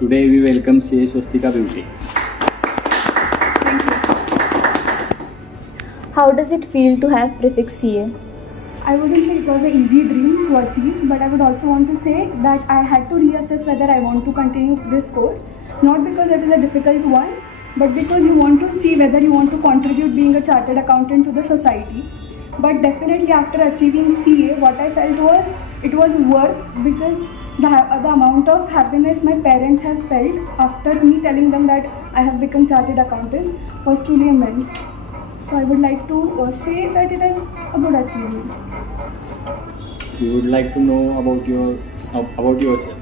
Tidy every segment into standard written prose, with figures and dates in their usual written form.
Today we welcome CA Swastika Beauty. Thank you. How does it feel to have prefix CA? I wouldn't say it was an easy dream to achieve, but I would also want to say that I had to reassess whether I want to continue this course. Not because it is a difficult one, but because you want to see whether you want to contribute being a chartered accountant to the society. But definitely after achieving CA, what I felt was it was worth, because the amount of happiness my parents have felt after me telling them that I have become chartered accountant was truly immense. So I would like to say that it is a good achievement. We would like to know about yourself.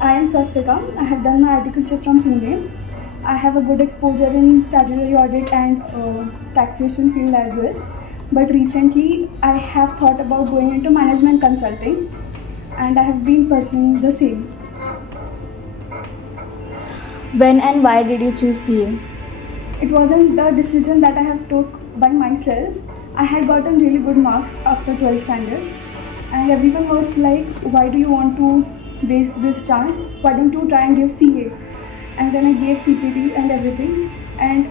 I am Swastika. I have done my articleship from Pune. I have a good exposure in statutory audit and taxation field as well. But recently I have thought about going into management consulting, and I have been pursuing the same. When and why did you choose CA? It wasn't a decision that I have took by myself. I had gotten really good marks after 12th standard, and everyone was like, why do you want to waste this chance? Why don't you try and give CA? And then I gave CPT and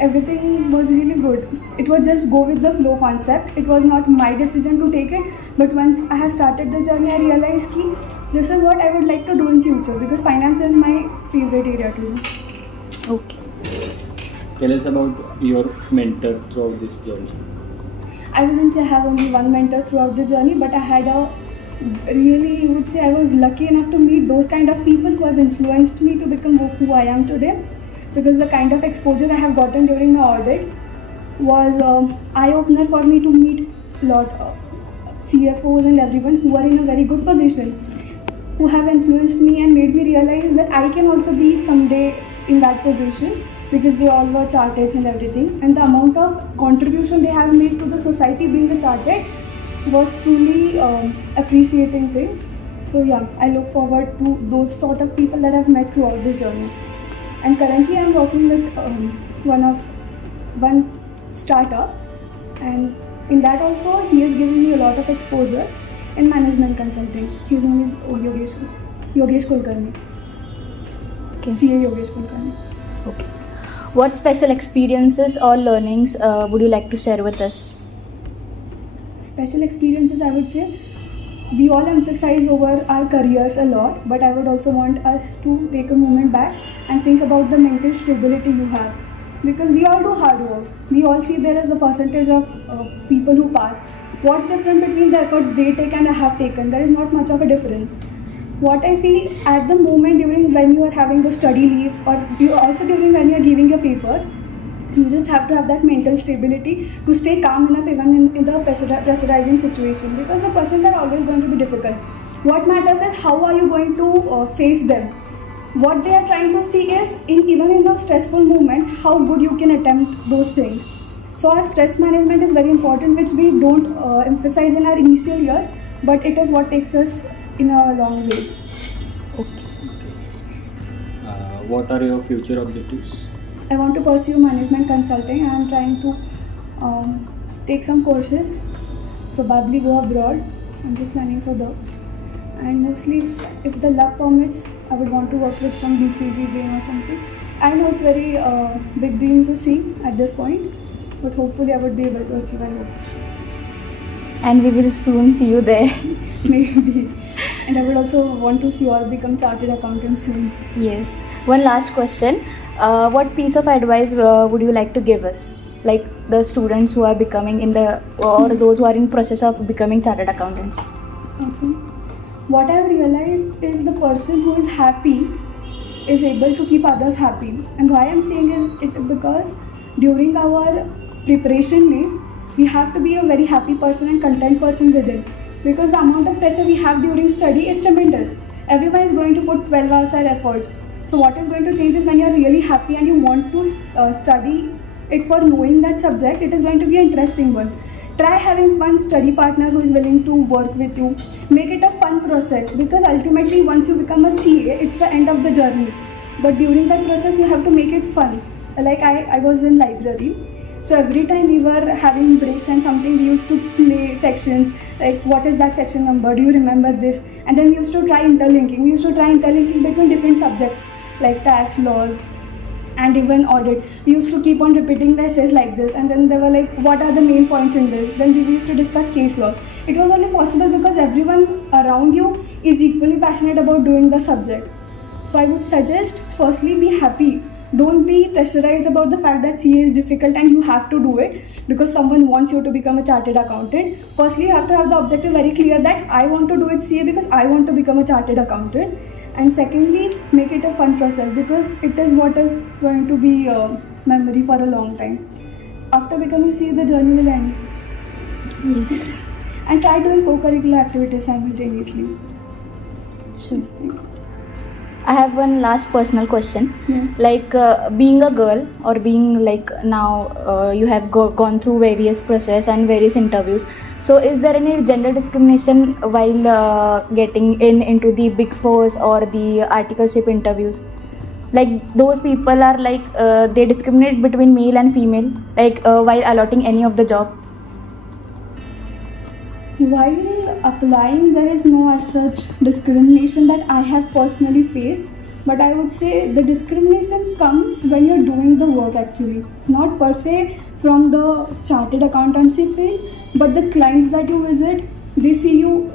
everything was really good. It was just go with the flow concept. It was not my decision to take it, but once I have started the journey, I realized that this is what I would like to do in future, because finance is my favorite area to do. Okay. Tell us about your mentor throughout this journey. I wouldn't say I have only one mentor throughout the journey, but I had a really, you would say I was lucky enough to meet those kind of people who have influenced me to become who I am today, because the kind of exposure I have gotten during my audit was eye-opener for me to meet lot of CFOs and everyone who are in a very good position, who have influenced me and made me realize that I can also be someday in that position, because they all were chartered and everything, and the amount of contribution they have made to the society being a chartered was truly appreciating thing. So yeah, I look forward to those sort of people that I've met throughout this journey. And currently I'm working with one startup, and in that also he has given me a lot of exposure in management consulting. His name is Yogesh Kulkarni. Okay. CA Yogesh Kulkarni. Okay. What special experiences or learnings would you like to share with us? Special experiences, I would say, we all emphasize over our careers a lot, but I would also want us to take a moment back and think about the mental stability you have, because we all do hard work. We all see there is a percentage of people who pass. What's different between the efforts they take and I have taken? There is not much of a difference. What I feel at the moment during when you are having a study leave, or you also during when you are giving your paper, you just have to have that mental stability to stay calm enough even in the pressurizing situation, because the questions are always going to be difficult. What matters is how are you going to face them. What they are trying to see is, even in those stressful moments, how good you can attempt those things. So our stress management is very important, which we don't emphasize in our initial years, but it is what takes us in a long way. What are your future objectives? I want to pursue management consulting. I am trying to take some courses, probably go abroad. I'm just planning for those. And mostly, if the luck permits, I would want to work with some BCG game or something. I know it's very big dream to see at this point, but hopefully I would be able to achieve, I hope. And we will soon see you there. Maybe. And I would also want to see you all become chartered accountants soon. Yes. One last question. What piece of advice would you like to give us? Like the students who are becoming or those who are in process of becoming chartered accountants? Okay. What I've realized is the person who is happy is able to keep others happy. And why I'm saying is it because during our preparation leave, we have to be a very happy person and content person within. Because the amount of pressure we have during study is tremendous. Everyone is going to put 12 hours of efforts. So what is going to change is when you're really happy and you want to study it for knowing that subject, it is going to be an interesting one. Try having one study partner who is willing to work with you. Make it a fun process, because ultimately once you become a CA, it's the end of the journey. But during that process, you have to make it fun. Like I was in library. So every time we were having breaks and something, we used to play sections, like what is that section number, do you remember this? And then we used to try interlinking. We used to try interlinking between different subjects. like tax laws and even audit. We used to keep on repeating the essays like this, and then they were like, what are the main points in this? Then we used to discuss case law. It was only possible because everyone around you is equally passionate about doing the subject. So I would suggest, firstly, be happy. Don't be pressurized about the fact that CA is difficult and you have to do it because someone wants you to become a chartered accountant. Firstly, you have to have the objective very clear that I want to do it CA because I want to become a chartered accountant. And secondly, make it a fun process because it is what is going to be a memory for a long time. After becoming CA, the journey will end. Yes. And try doing co-curricular activities simultaneously. Sure. I have one last personal question. Yeah. Like being a girl or being like now you have gone through various process and various interviews. So is there any gender discrimination while getting into the big fours or the articleship interviews? Like those people are like they discriminate between male and female like while allotting any of the job. While applying, there is no as such discrimination that I have personally faced, but I would say the discrimination comes when you're doing the work actually, not per se from the chartered accountancy field, but the clients that you visit, they see you.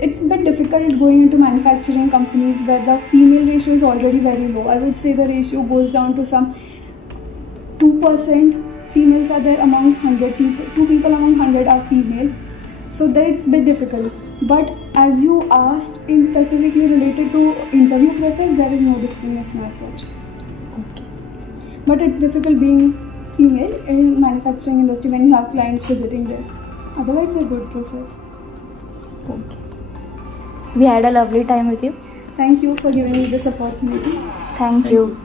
It's a bit difficult going into manufacturing companies where the female ratio is already very low. I would say the ratio goes down to some 2%. Females are there among 100 people, 2 people among 100 are female, so that's a bit difficult. But as you asked, in specifically related to interview process, there is no discrimination as such. Okay. But it's difficult being female in manufacturing industry when you have clients visiting there. Otherwise, it's a good process. Okay. We had a lovely time with you. Thank you for giving me this opportunity. Thank you.